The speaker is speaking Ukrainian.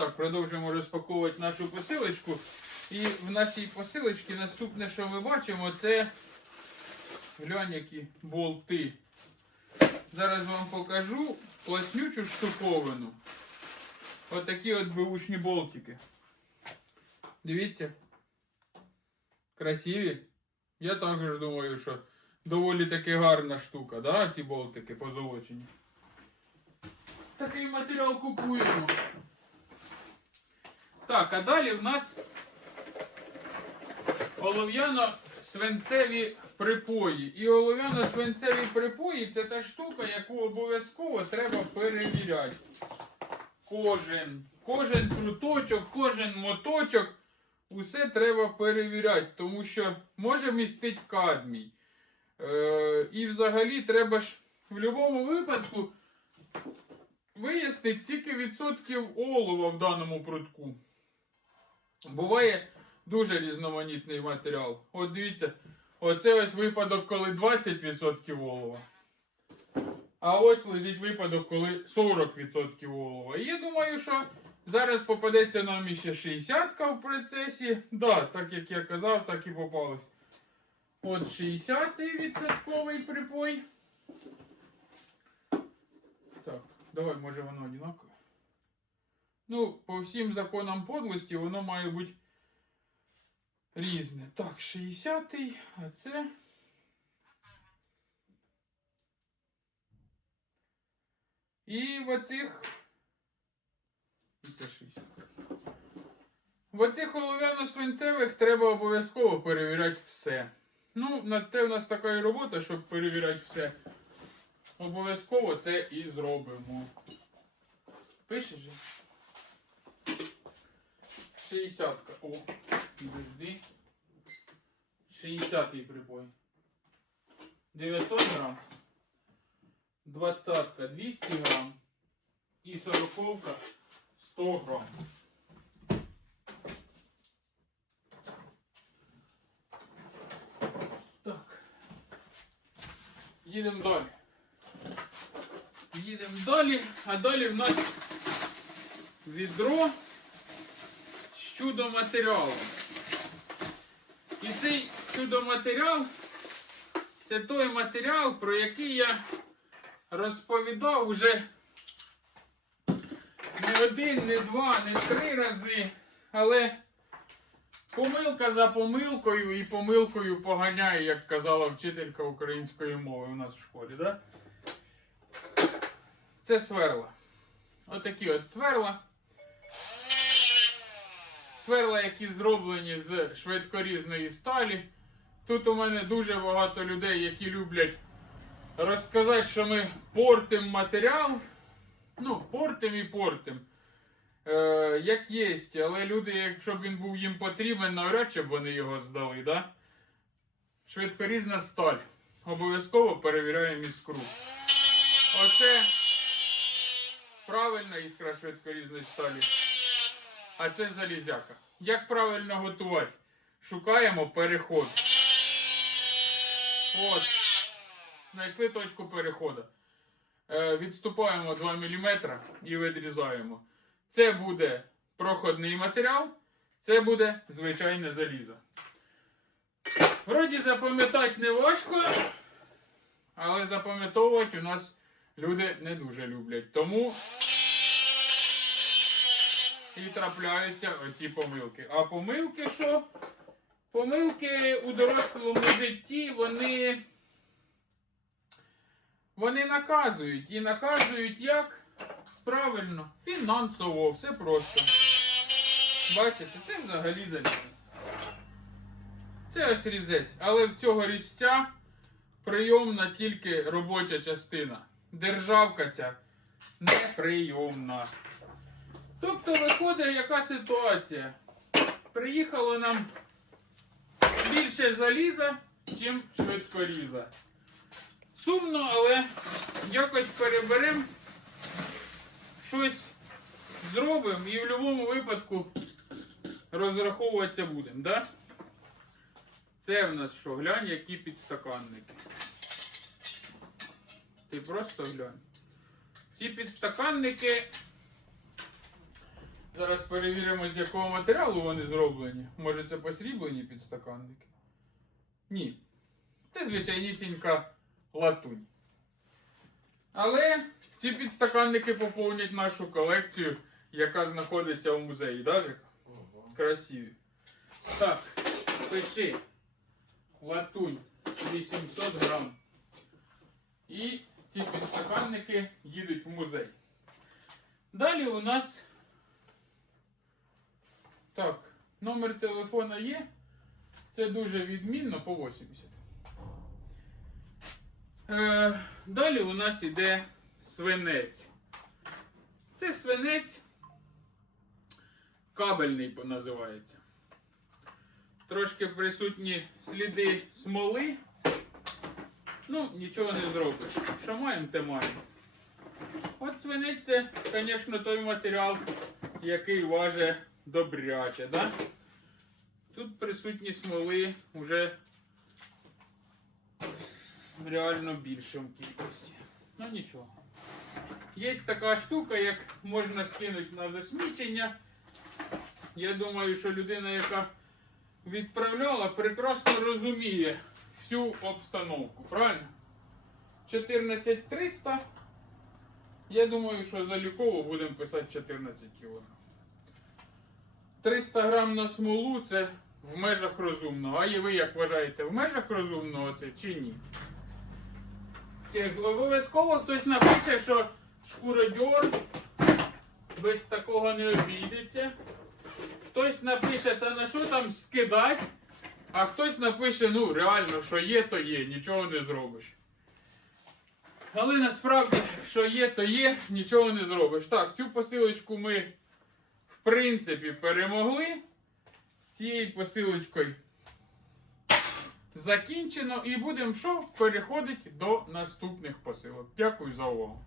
Так, продовжуємо розпаковувати нашу посилочку. І в нашій посилочці наступне, що ми бачимо, це глянь, які болти. Зараз вам покажу пласнючу штуковину. Отакі от беушні болтики. Дивіться. Красиві. Я також думаю, що доволі таки гарна штука, да, ці болтики позолочені. Такий матеріал купуємо. Так, а далі в нас олов'яно-свинцеві припої. І олов'яно-свинцеві припої це та штука, яку обов'язково треба перевіряти. Кожен, кожен круточок, кожен моточок, усе треба перевіряти, тому що може містити кадмій. Е, і взагалі треба ж в будь-якому випадку вияснити скільки відсотків олова в даному прутку. Буває дуже різноманітний матеріал. От дивіться, оце ось випадок, коли 20% олова. А ось лежить випадок, коли 40% олова. І я думаю, що зараз попадеться нам іще 60 в процесі. Да, так як я казав, так і попалось. От 60% припой. Так, давай, може воно одинакове. Ну, по всім законам подлості воно має бути різне. Так, 60-й, а це. І в оцих. Це 60. В оцих олов'яно-свинцевих треба обов'язково перевіряти все. Ну, на те в нас така і робота, щоб перевіряти все. Обов'язково це і зробимо. Пишеш же? 60. О, підожди. 60 припой. 900 грам. 20 200 грам. І 40 100 грам. Так. Їдемо далі. Їдемо далі, а далі в нас відро з Чудо-матеріалом. І цей чудо-матеріал це той матеріал, про який я розповідав уже не один, не два, не три рази, але помилка за помилкою і помилкою поганяє, як казала вчителька української мови у нас в школі. Да? Це сверла. Отакі от сверла. Сверла, які зроблені з швидкорізної сталі. Тут у мене дуже багато людей, які люблять розказати, що ми портим матеріал. Ну, портим і портим. Е, як є, але люди, якщо б він був їм потрібен, навряд чи б вони його здали, да? Швидкорізна сталь. Обов'язково перевіряємо іскру. Оце правильна іскра швидкорізної сталі. А це залізяка. Як правильно готувати? Шукаємо переход. От. Знайшли точку переходу. Е, відступаємо 2 мм і відрізаємо. Це буде проходний матеріал, це буде звичайне залізо. Вроді запам'ятати не важко, але запам'ятовувати у нас люди не дуже люблять. Тому і трапляються оці помилки. А помилки що? Помилки у дорослому житті, вони. Вони наказують. І наказують як? Правильно, фінансово, все просто. Бачите, це взагалі залізо. Це ось різець, але в цього різця прийомна тільки робоча частина. Державка ця неприйомна. Тобто виходить, яка ситуація? Приїхало нам більше заліза, чим швидкоріза. Сумно, але якось переберемо, щось зробимо і в будь-якому випадку розраховуватися будемо, да? Це в нас що? Глянь, які підстаканники. Ти просто глянь. Ці підстаканники Зараз перевіримо, з якого матеріалу вони зроблені. Може це посріблені підстаканники? Ні. Це звичайнісінька латунь. Але ці підстаканники поповнять нашу колекцію, яка знаходиться у музеї, да, Жека? Красиві. Так, пиши. Латунь 800 грам. І ці підстаканники їдуть в музей. Далі у нас. Так, номер телефона є. Це дуже відмінно по 80. Е, далі у нас іде свинець. Це свинець кабельний називається. Трошки присутні сліди смоли. Ну, нічого не зробиш. Що маємо, те маємо. От свинець це, звісно, той матеріал, який важить добряче, да? Тут присутні смоли вже реально більше кількості. Ну нічого. Є така штука, як можна скинути на засмічення. Я думаю, що людина, яка відправляла, прекрасно розуміє всю обстановку. Правильно? 14300. Я думаю, що заліково будемо писати 14 кг. 300 грам на смолу це в межах розумного. А і ви як вважаєте, в межах розумного це чи ні? Обов'язково хтось напише, що шкуродьор без такого не обійдеться. Хтось напише, та на що там скидать, а хтось напише, ну реально, що є, то є, нічого не зробиш. Але насправді, що є, то є, нічого не зробиш. Так, цю посилочку ми, принципі, перемогли. З цією посилочкою закінчено. І будемо що? Переходити до наступних посилок. Дякую за увагу.